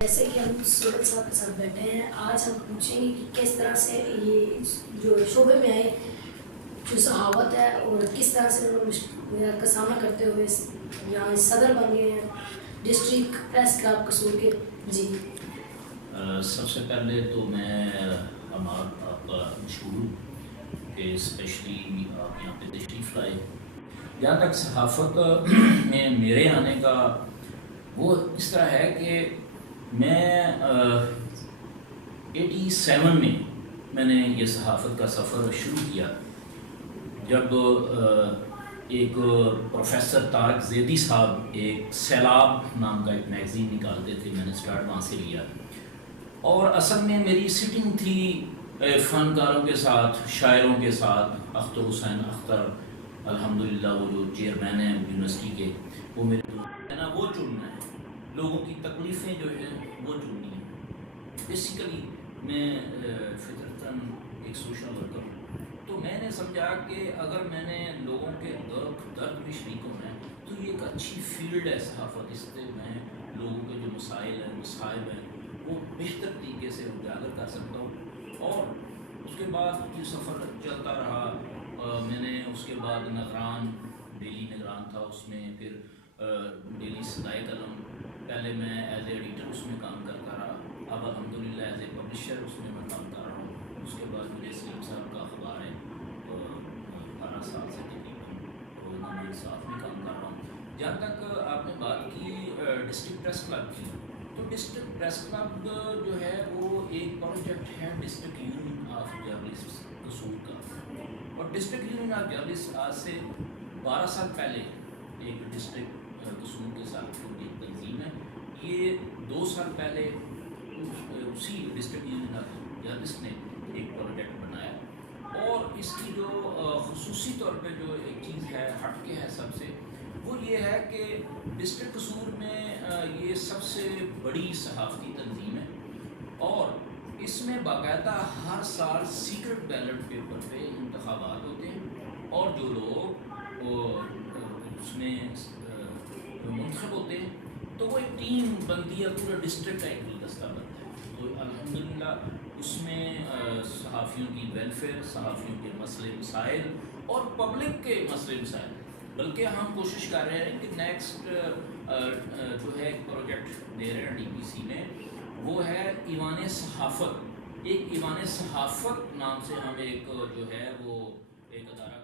جیسے کہ ہم سورت صاحب کے ساتھ بیٹھے ہیں، آج ہم پوچھیں گے کہ کس طرح سے یہ جو شعبے میں آئے جو صحاوت ہے اور کس طرح سے انہوں کا سامنا کرتے ہوئے یہاں صدر بن گئے ہیں ڈسٹرکٹ پریس کلب قصور کے. جی سب سے پہلے تو میں آپ کا مشکور ہوں کہ اسپیشلی آپ یہاں پہ تشریف لائے. جہاں تک صحافت میں میرے آنے کا وہ اس طرح ہے کہ میں 87 میں نے یہ صحافت کا سفر شروع کیا جب ایک پروفیسر طارق زیدی صاحب ایک سیلاب نام کا ایک میگزین نکالتے تھے. میں نے سٹارٹ وہاں سے لیا اور اصل میں میری سٹنگ تھی فنکاروں کے ساتھ، شاعروں کے ساتھ. اختر حسین اختر الحمدللہ وہ جو چیئرمین ہیں یونیورسٹی کے، وہ میرے دوست ہے نا، وہ چننا ہے لوگوں کی تکلیفیں جو ہیں وہ چننی ہیں. بیسیکلی میں فطرتاً ایک سوشل ورکر ہوں. تو میں نے سمجھا کہ اگر میں نے لوگوں کے درد میں شریک ہونا ہے تو یہ ایک اچھی فیلڈ ہے صحافت. اس سے میں لوگوں کے جو مسائل ہیں، مصائب ہیں، وہ بہتر طریقے سے اجاگر کر سکتا ہوں. اور اس کے بعد یہ سفر چلتا رہا. میں نے اس کے بعد نگران، ڈیلی نگران تھا، اس میں پھر ڈیلی صدائے قلم، پہلے میں ایز اے ایڈیٹر اس میں کام کرتا رہا. اب الحمدللہ ایز اے پبلشر اس میں کام کر رہا ہوں. اس کے بعد مجھے سلیم صاحب کا اخبار ہے، 12 سال سے تقریباً روزنامہ انصاف میں کام کر رہا ہوں. جہاں تک آپ نے بات کی ڈسٹرکٹ پریس کلب کی، تو ڈسٹرکٹ پریس کلب جو ہے وہ ایک پروجیکٹ ہے ڈسٹرکٹ یونین آف جرنلسٹ قصور کا. اور ڈسٹرکٹ یونین آف جرنلسٹ آج سے 12 سال پہلے ایک ڈسٹرکٹ قصور کے ساتھ ایک تنظیم ہے. یہ 2 سال پہلے اسی ڈسٹرکٹ یونین آف جرنلسٹ نے ایک پروجیکٹ بنایا. اور اس کی جو خصوصی طور پہ جو ایک چیز ہے ہٹ کے ہے سب سے، وہ یہ ہے کہ ڈسٹرکٹ قصور میں یہ سب سے بڑی صحافتی تنظیم ہے. اور اس میں باقاعدہ ہر سال سیکرٹ بیلٹ پیپر پہ انتخابات ہوتے ہیں اور جو لوگ اس میں منتخب ہوتے ہیں تو وہ ایک ٹیم بنتی ہے، پورا ڈسٹرکٹ کا ایک گلدستہ بنتا ہے. تو الحمدللہ اس میں صحافیوں کی ویلفیئر، صحافیوں کے مسئلے مسائل اور پبلک کے مسئلے مسائل، بلکہ ہم کوشش کر رہے ہیں کہ نیکسٹ جو ہے ایک پروجیکٹ دے رہے ہیں ڈی پی سی میں، وہ ہے ایوان صحافت. ایک ایوان صحافت نام سے ہم ایک جو ہے وہ ایک ادارہ